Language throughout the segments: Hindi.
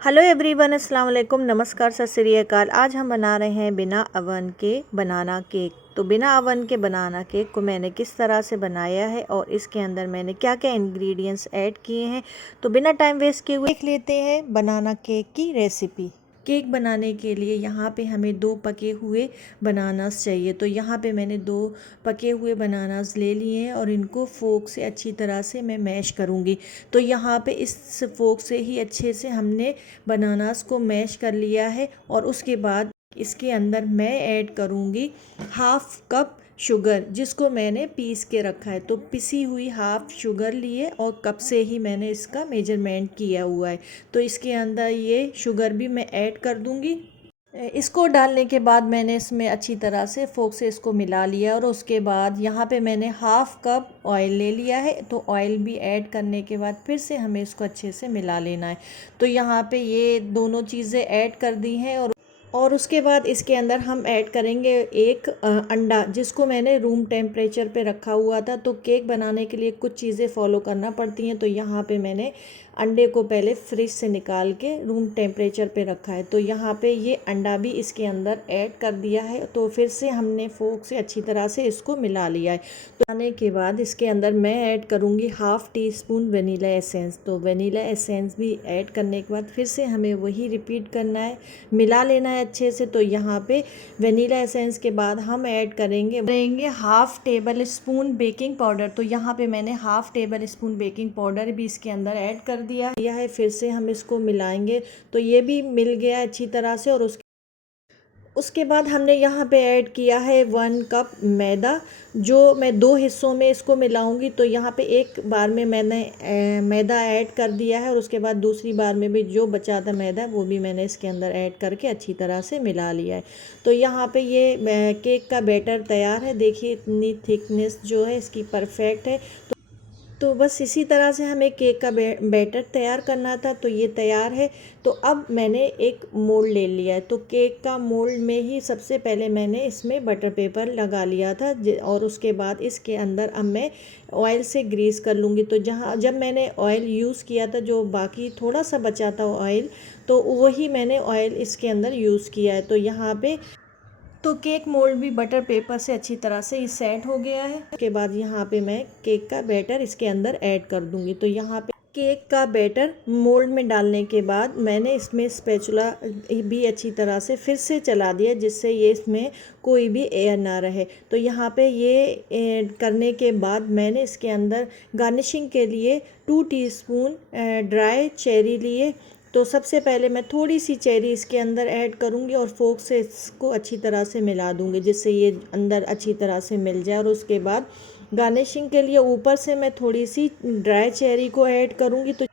हेलो एवरीवन, अस्सलाम वालेकुम, नमस्कार, सत श्री अकाल। आज हम बना रहे हैं बिना अवन के बनाना केक। तो बिना अवन के बनाना केक को मैंने किस तरह से बनाया है और इसके अंदर मैंने क्या क्या इंग्रेडिएंट्स ऐड किए हैं, तो बिना टाइम वेस्ट किए हुए देख लेते हैं बनाना केक की रेसिपी। केक बनाने के लिए यहाँ पे हमें 2 पके हुए बनानास चाहिए। तो यहाँ पे मैंने 2 पके हुए बनानास ले लिए हैं और इनको फोक से अच्छी तरह से मैं मैश करूँगी। तो यहाँ पे इस फोक से ही अच्छे से हमने बनानास को मैश कर लिया है और उसके बाद इसके अंदर मैं ऐड करूँगी हाफ़ कप शुगर, जिसको मैंने पीस के रखा है। तो पिसी हुई हाफ़ शुगर लिए और कप से ही मैंने इसका मेजरमेंट किया हुआ है। तो इसके अंदर ये शुगर भी मैं ऐड कर दूँगी। इसको डालने के बाद मैंने इसमें अच्छी तरह से फोक से इसको मिला लिया और उसके बाद यहाँ पे मैंने हाफ़ कप ऑयल ले लिया है। तो ऑयल भी ऐड करने के बाद फिर से हमें इसको अच्छे से मिला लेना है। तो यहाँ पे ये दोनों चीज़ें ऐड कर दी हैं और उसके बाद इसके अंदर हम ऐड करेंगे एक अंडा, जिसको मैंने रूम टेम्परेचर पे रखा हुआ था। तो केक बनाने के लिए कुछ चीज़ें फॉलो करना पड़ती हैं। तो यहाँ पे मैंने अंडे को पहले फ्रिज से निकाल के रूम टेम्परेचर पे रखा है। तो यहाँ पे ये अंडा भी इसके अंदर ऐड कर दिया है। तो फिर से हमने फोक से अच्छी तरह से इसको मिला लिया है। तो आने के बाद इसके अंदर मैं ऐड करूँगी half tea spoon vanilla essence. तो वनीला एसेंस भी ऐड करने के बाद फिर से हमें वही रिपीट करना है, मिला लेना है अच्छे से। तो यहाँ पे वनीला एसेंस के बाद हम ऐड करेंगे half table spoon baking powder. तो यहाँ पे मैंने half table spoon baking powder भी इसके अंदर ऐड कर दिया है। फिर से हम इसको मिलाएंगे। तो ये भी मिल गया अच्छी तरह से और उसके बाद हमने यहाँ पे ऐड किया है 1 कप मैदा, जो मैं 2 हिस्सों में इसको मिलाऊंगी। तो यहाँ पे एक बार में मैंने मैदा ऐड कर दिया है और उसके बाद दूसरी बार में भी जो बचा था मैदा वो भी मैंने इसके अंदर ऐड करके अच्छी तरह से मिला लिया है। तो यहाँ पे ये केक का बैटर तैयार है। देखिए इतनी थिकनेस जो है इसकी परफेक्ट है। तो बस इसी तरह से हमें केक का बैटर तैयार करना था। तो ये तैयार है। तो अब मैंने एक मोल्ड ले लिया है। तो केक का मोल्ड में ही सबसे पहले मैंने इसमें बटर पेपर लगा लिया था और उसके बाद इसके अंदर अब मैं ऑयल से ग्रीस कर लूँगी। तो जब मैंने ऑयल यूज़ किया था, जो बाकी थोड़ा सा बचा था ऑयल, तो वही मैंने ऑयल इसके अंदर यूज़ किया है। तो यहाँ पे तो केक मोल्ड भी बटर पेपर से अच्छी तरह से ही सेट हो गया है। उसके बाद यहाँ पे मैं केक का बैटर इसके अंदर ऐड कर दूंगी। तो यहाँ पे केक का बैटर मोल्ड में डालने के बाद मैंने इसमें स्पैचुला भी अच्छी तरह से फिर से चला दिया, जिससे ये इसमें कोई भी एयर ना रहे। तो यहाँ पे ये करने के बाद मैंने इसके अंदर गार्निशिंग के लिए 2 टीस्पून ड्राई चेरी लिए। तो सबसे पहले मैं थोड़ी सी चेरी इसके अंदर ऐड करूँगी और फोक से इसको अच्छी तरह से मिला दूँगी, जिससे ये अंदर अच्छी तरह से मिल जाए। और उसके बाद गार्निशिंग के लिए ऊपर से मैं थोड़ी सी ड्राई चेरी को ऐड करूँगी। तो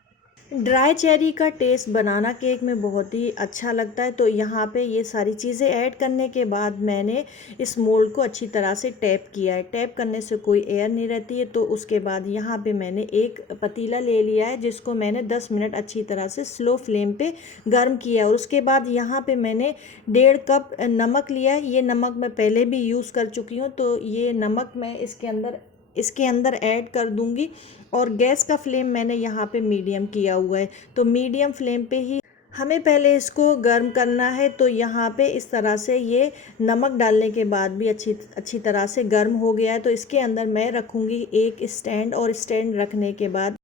ड्राई चेरी का टेस्ट बनाना केक में बहुत ही अच्छा लगता है। तो यहाँ पे ये सारी चीज़ें ऐड करने के बाद मैंने इस मोल्ड को अच्छी तरह से टैप किया है। टैप करने से कोई एयर नहीं रहती है। तो उसके बाद यहाँ पे मैंने एक पतीला ले लिया है, जिसको मैंने 10 मिनट अच्छी तरह से स्लो फ्लेम पे गर्म किया। और उसके बाद यहाँ पे मैंने 1.5 कप नमक लिया है। ये नमक मैं पहले भी यूज़ कर चुकी हूँ। तो ये नमक मैं इसके अंदर ऐड कर दूंगी। और गैस का फ्लेम मैंने यहाँ पे मीडियम किया हुआ है। तो मीडियम फ्लेम पे ही हमें पहले इसको गर्म करना है। तो यहाँ पे इस तरह से ये नमक डालने के बाद भी अच्छी तरह से गर्म हो गया है। तो इसके अंदर मैं रखूँगी एक स्टैंड, और स्टैंड रखने के बाद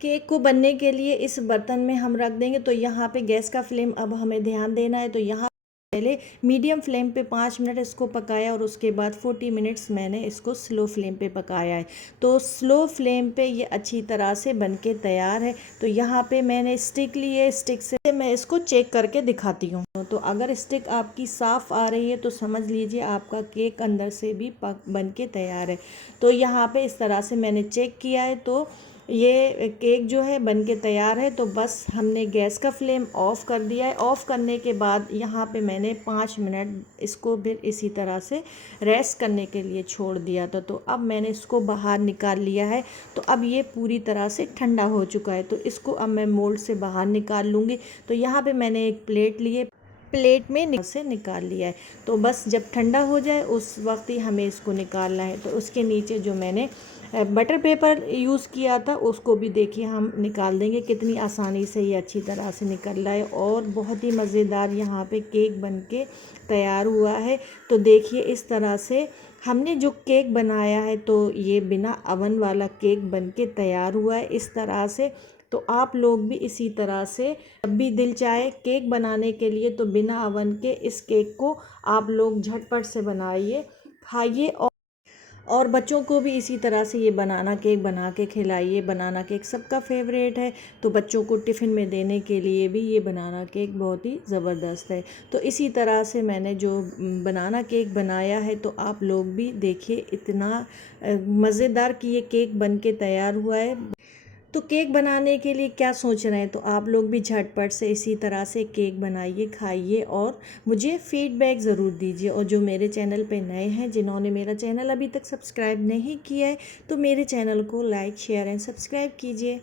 केक को बनने के लिए इस बर्तन में हम रख देंगे। तो यहाँ पे गैस का फ्लेम अब हमें ध्यान देना है। तो यहाँ पहले मीडियम फ्लेम पे 5 मिनट इसको पकाया और उसके बाद 40 मिनट्स मैंने इसको स्लो फ्लेम पे पकाया है। तो स्लो फ्लेम पे ये अच्छी तरह से बनके तैयार है। तो यहाँ पे मैंने स्टिक ली है, स्टिक से मैं इसको चेक करके दिखाती हूँ। तो अगर स्टिक आपकी साफ़ आ रही है तो समझ लीजिए आपका केक अंदर से भी बन के तैयार है। तो यहाँ पे इस तरह से मैंने चेक किया है। तो ये केक जो है बन के तैयार है। तो बस हमने गैस का फ्लेम ऑफ़ कर दिया है। ऑफ़ करने के बाद यहाँ पे मैंने 5 मिनट इसको फिर इसी तरह से रेस्ट करने के लिए छोड़ दिया था। तो अब मैंने इसको बाहर निकाल लिया है। तो अब ये पूरी तरह से ठंडा हो चुका है। तो इसको अब मैं मोल्ड से बाहर निकाल लूँगी। तो यहाँ पे मैंने एक प्लेट लिए, प्लेट में से निकाल लिया है। तो बस जब ठंडा हो जाए उस वक्त ही हमें इसको निकालना है। तो उसके नीचे जो मैंने बटर पेपर यूज़ किया था उसको भी देखिए हम निकाल देंगे। कितनी आसानी से ये अच्छी तरह से निकल रहा है और बहुत ही मज़ेदार यहाँ पे केक बनके तैयार हुआ है। तो देखिए इस तरह से हमने जो केक बनाया है तो ये बिना अवन वाला केक बनके तैयार हुआ है इस तरह से। तो आप लोग भी इसी तरह से जब भी दिल चाहे केक बनाने के लिए तो बिना अवन के इस केक को आप लोग झटपट से बनाइए, खाइए और बच्चों को भी इसी तरह से ये बनाना केक बना के खिलाइए। बनाना केक सबका फेवरेट है तो बच्चों को टिफ़िन में देने के लिए भी ये बनाना केक बहुत ही ज़बरदस्त है। तो इसी तरह से मैंने जो बनाना केक बनाया है तो आप लोग भी देखिए इतना मज़ेदार कि ये केक बन के तैयार हुआ है। तो केक बनाने के लिए क्या सोच रहे हैं, तो आप लोग भी झटपट से इसी तरह से केक बनाइए, खाइए और मुझे फीडबैक ज़रूर दीजिए। और जो मेरे चैनल पे नए हैं, जिन्होंने मेरा चैनल अभी तक सब्सक्राइब नहीं किया है, तो मेरे चैनल को लाइक शेयर एंड सब्सक्राइब कीजिए।